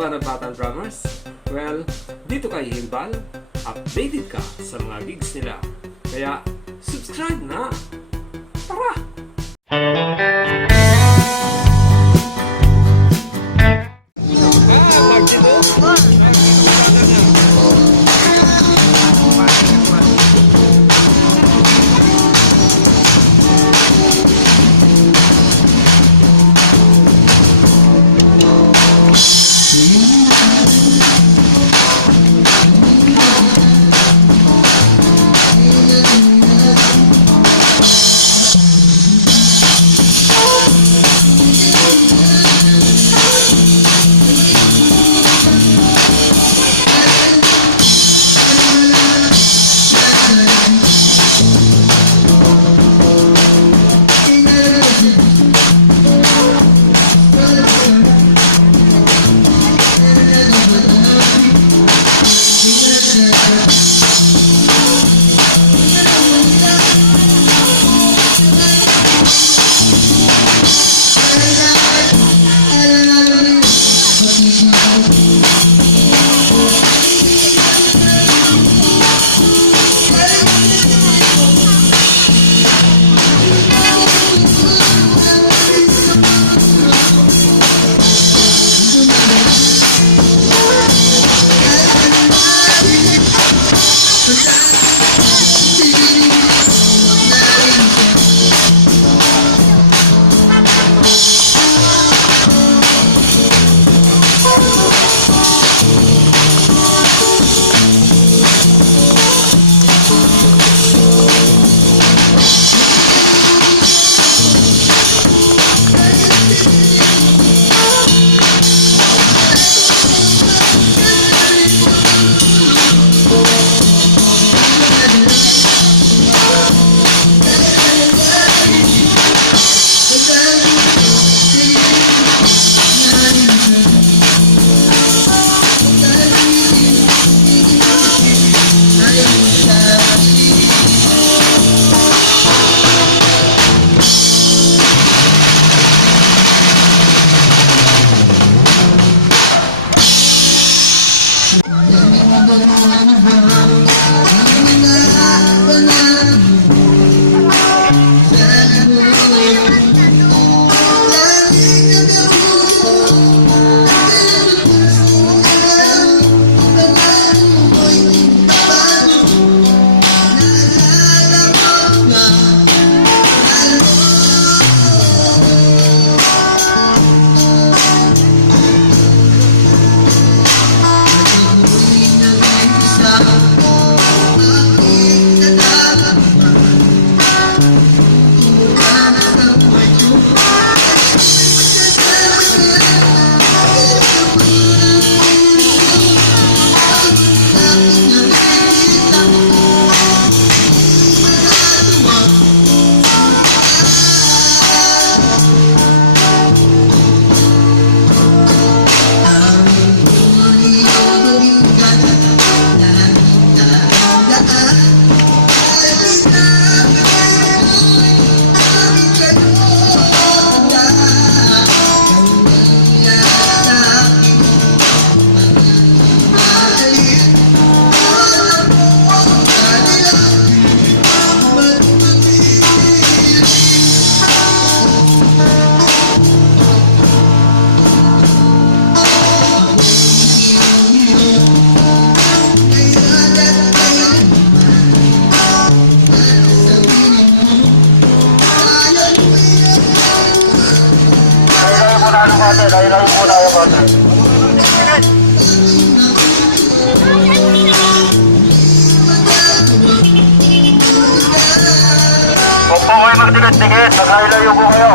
ba ng Batang Drummers? Well, dito kay Himbal, updated ka sa mga gigs nila. Kaya, subscribe na! Tara! Layo-layo muna yung konti. Huwag po kayo magdikit-dikit, naglayo po kayo.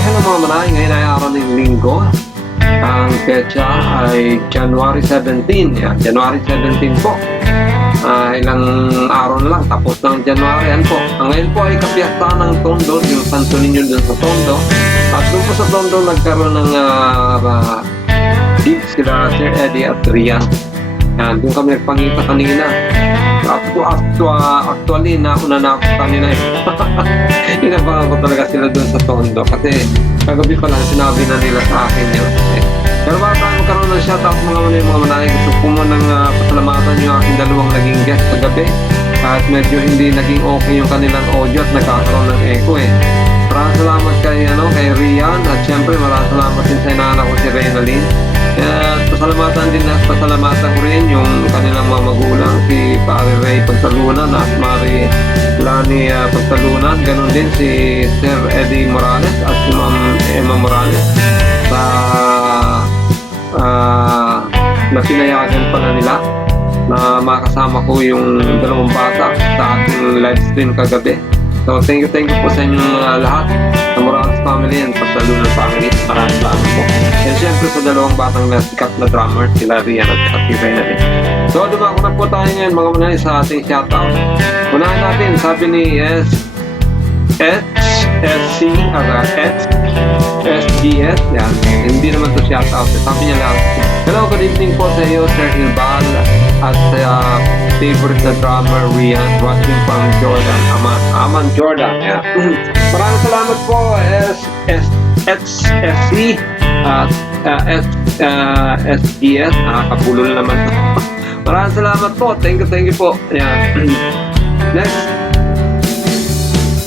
Hello mga manay, ngayon ay araw ng linggo. Ang petsa ay January 17. Yan, January 17 po. Ilang araw na lang, tapos ng January. Yan po. Ngayon po ay kapiesta ng Tondo, yung Santo Niño dun sa Tondo. At doon po sa Tondo nagkaroon ng gigs sila Sir Eddie at Rian. Yan, doon kami nagpangita kanina. Actually, nauna na ako kanina eh. Inabangan ko talaga sila doon sa Tondo kasi kagabi pa lang sinabi na nila sa akin yun. Pero bago tayo magkaroon ng shoutout mga manay, gusto ko munang pasalamatan yung aking dalawang naging guest kagabi at medyo hindi naging okay yung kanilang audio at nagkakaroon ng echo eh. Maraming salamat kay Rian at syempre maraming salamat din sa inaanak ko si Reynalyn. At pasalamatan ko rin yung kanilang mga magulang, si Pare Ray Pagtalunan at Mari Lani Pagtalunan, ganun din si Sir Eddie Morales at si Ma'am Emma Morales sa na pinayagan pala nila na makasama ko yung dalawang bata sa ating live stream kagabi. So thank you po sa inyong lahat, sa Morales family and Pagtalunan family. Maraming salamat po. And syempre sa dalawang batang na sikat na drummer, sila Rian at si Reynalyn. So dumako na po tayo ngayon mga manay sa ating shoutout. Unahin natin, sabi ni SGS, yan. Hindi naman to shoutout. Sabi niya lang, hello, good evening po sa iyo, Sir Hilbal at favorite na drummer, Rian, watching from Jordan, Aman Jordan. Yeah. Maraming salamat po, SSC, SGS, nakakapulol naman to. Maraming salamat po, thank you po. Yeah. Next.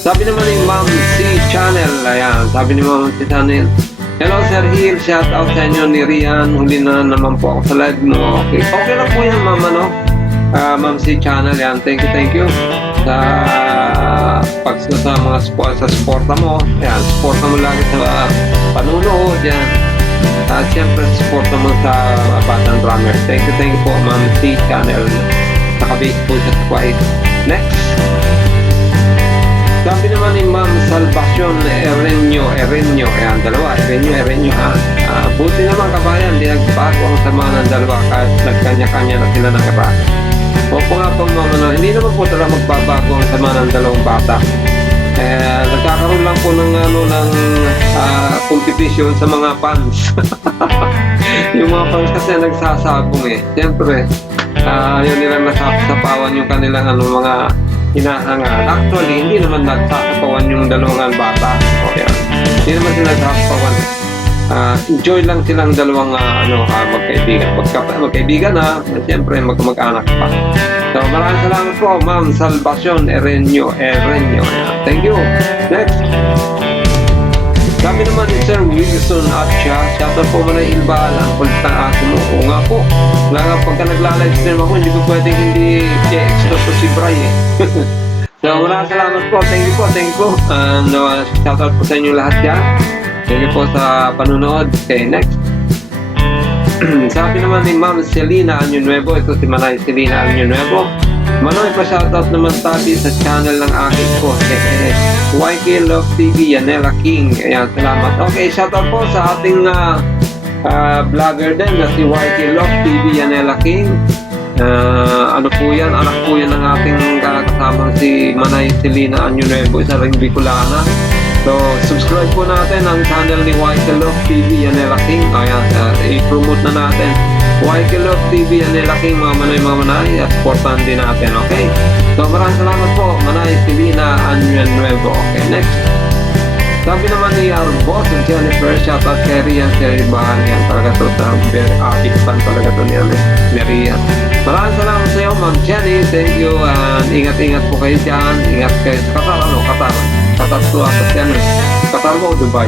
Sabi naman ni Ma'am C Channel, ayan, sabi ni Ma'am C Channel, hello Sir Hill, shout out sa inyo ni Rian, huli na naman po ako sa live mo. Okay lang po yan Ma'am, Ma'am C Channel, yan, thank you sa sa mga supporta mo, yan, supporta mo lagi sa panunood, yan. At siyempre, supporta mo sa Batang Drummer. Thank you po Ma'am C Channel, nakabase po siya sa Kuwait. Next. Sabi naman ni Ma'am Salvacion Erenyo, ayan, dalawa, Erenyo ha. Buti naman kabayan, di nagbago ang sama ng dalawa kahit nagkanya-kanya na sila ng kaba. Opo nga po Ma'am, hindi naman po talaga magbabago ang sama ng dalawang bata. Nagkakaroon lang po ng competition sa mga fans. Yung mga fans kasi nagsasabong Siyempre, yun nilang nasasapawan yung kanilang mga hinahangal. Actually, hindi naman nagsasapawan yung dalawang bata. O yan. Hindi naman sila nagsasapawan. Enjoy lang silang dalawang magkaibigan. Magkaibigan siyempre mag-anak pa. So, maraming salamat po, Ma'am Salvacion Erenyo. Thank you. Next. Sabi naman ni Sir Wilson at siya, shoutout po muna Ilbal, ang kulit ng aso mo. Oo nga po. Pagka nagla-live stream ako, hindi ko pwedeng hindi i-exhaust si Bray So, maraming salamat po. Thank you po. And shoutout po sa inyo lahat yan. Thank you po sa panunood. Okay, next. Sabi naman ni Ma'am Selena Año Nuevo, ito si Manay Selena Año Nuevo. Manoy pa shoutout naman tabi sa channel ng aking ko. YK Love TV, Yanela King. Ayan, salamat. Okay, shoutout po sa ating vlogger din na si YK Love TV, Yanela King. Ano po yan? Anak po yan ng ating kasamang si Manay Selena Año Nuevo, isa ring Bicolana. So, subscribe po natin ang channel ni YK Love TV, Yanela King. Ayan, i-promote na natin. YK Love TV, Yanela King, mga manay, supportan din natin, okay? So, maraming salamat po, Manay Selena Año Nuevo. Okay, next. Sabi naman ni boss Jennifer, shoutout kay Rian, yan talaga to, very big fan talaga to ni Rian. Maraming salamat sa iyo, Ma'am Jenny, thank you, and ingat-ingat po kayo dyan, ingat kayo sa Qatar, Qatar to atas yan, Qatar mo, Dubai.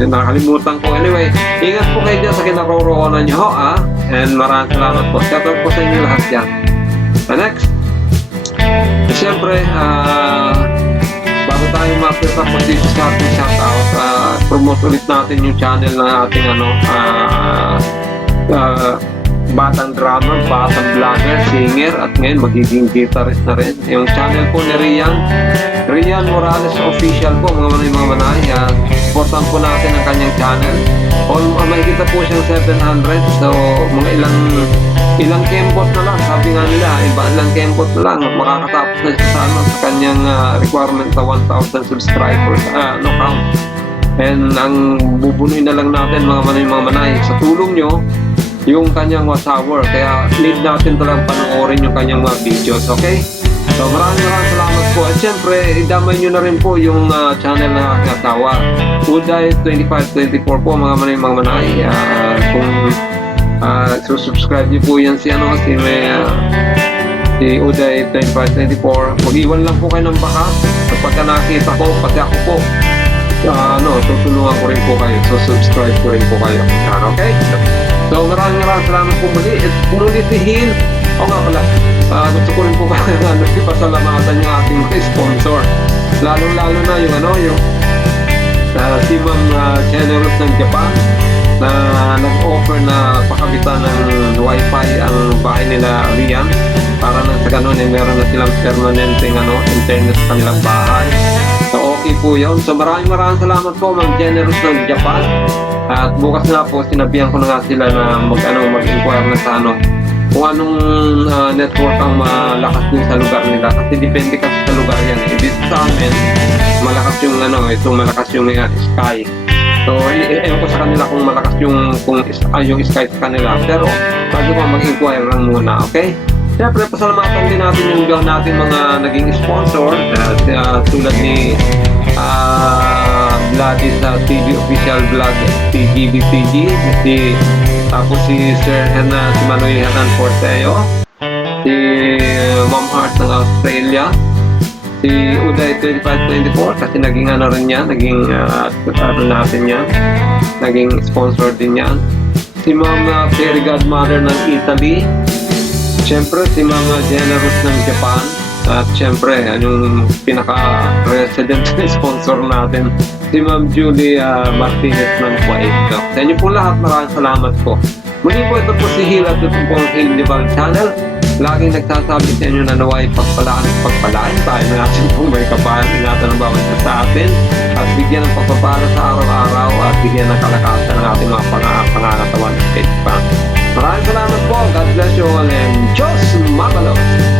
Nakalimutan ko. Anyway, ingat po kayo dyan sa kinaroroonan nyo, and maraming salamat po. Shoutout po sa inyo lahat dyan. Next. Siyempre, bago tayo mapirta po dito sa ating shoutout, promote ulit natin yung channel na ating batang drummer, batang vlogger, singer, at ngayon magiging guitarist na rin. Yung channel po ni Rian Morales Official po, mga manay. Supportan po natin ang kanyang channel. Makikita po siyang 700. So, mga ilang kembot na lang. Sabi nga nila, ilang kembot na lang. Makakatapos na siya sa kanyang requirement sa 1,000 subscribers. No count. And ang bubunuin na lang natin mga manay sa tulong nyo yung kanyang watch hour. Kaya need natin talagang panoorin yung kanyang mga videos, okay? So maraming salamat po. At syempre, idamay nyo na rin po yung channel ng aking asawa. Uday 2524 po mga manay. Kung subscribe nyo po yan si Uday 2524. Mag-iwan lang po kayo ng baka. At pagka nakita ko, pati ako po, tutulungan ko rin po kayo. So subscribe ko rin po kayo. Okay? So maraming salamat po muli. Muli si Hill. O nga pala, gusto ko rin po ipasalamatan yung ating mga sponsor. Lalo na yung si Ma'am Generous ng Japan na nag-offer na pakabitan ng wifi ang bahay nila Rian. Para nang sa ganun meron na silang permanenteng internet sa kanilang bahay. So okay po yun. So maraming salamat po Ma'am Generous ng Japan. At bukas nga po sinabihan ko na nga sila na mag-inquire na sa kung anong network ang malakas din sa lugar nila. Kasi depende kasi sa lugar yan. Dito sa amin, malakas yung malakas yung Sky. So, ewan ko sa kanila kung malakas yung Sky sa kanila. Pero, bago ko mag-inquire lang muna, okay? Siyempre, pasalamatan din natin yung iba natin mga naging sponsor tulad ni Bloody sa TV Official Vlog, TGBTG, tapos si Sir si Manoy Hernan Porteo, si Mom Heart ng Australia, si Uday 2524 kasi naging ano rin yan, naging natin yan, naging sponsor din yan. Si Ma'am Fairy Godmother ng Italy, siyempre si Ma'am Generous ng Japan, at siyempre yung pinaka-resident na sponsor natin, si Ma'am Julie Martinez ng Kuwait. So, sa inyo po lahat, maraming salamat po. Muli po, ito po si Hil at ito po ang Hil Dival Channel. Laging nagsasabi sa inyo na naway pagpalaan tayo na natin kung may kapal, ingatan ng bawat isa sa atin at bigyan ng pagpapala sa araw-araw at bigyan ng kalakasan ng ating mga pangangatawan at faith pa. Maraming salamat po. God bless you all and Diyos Mabalos!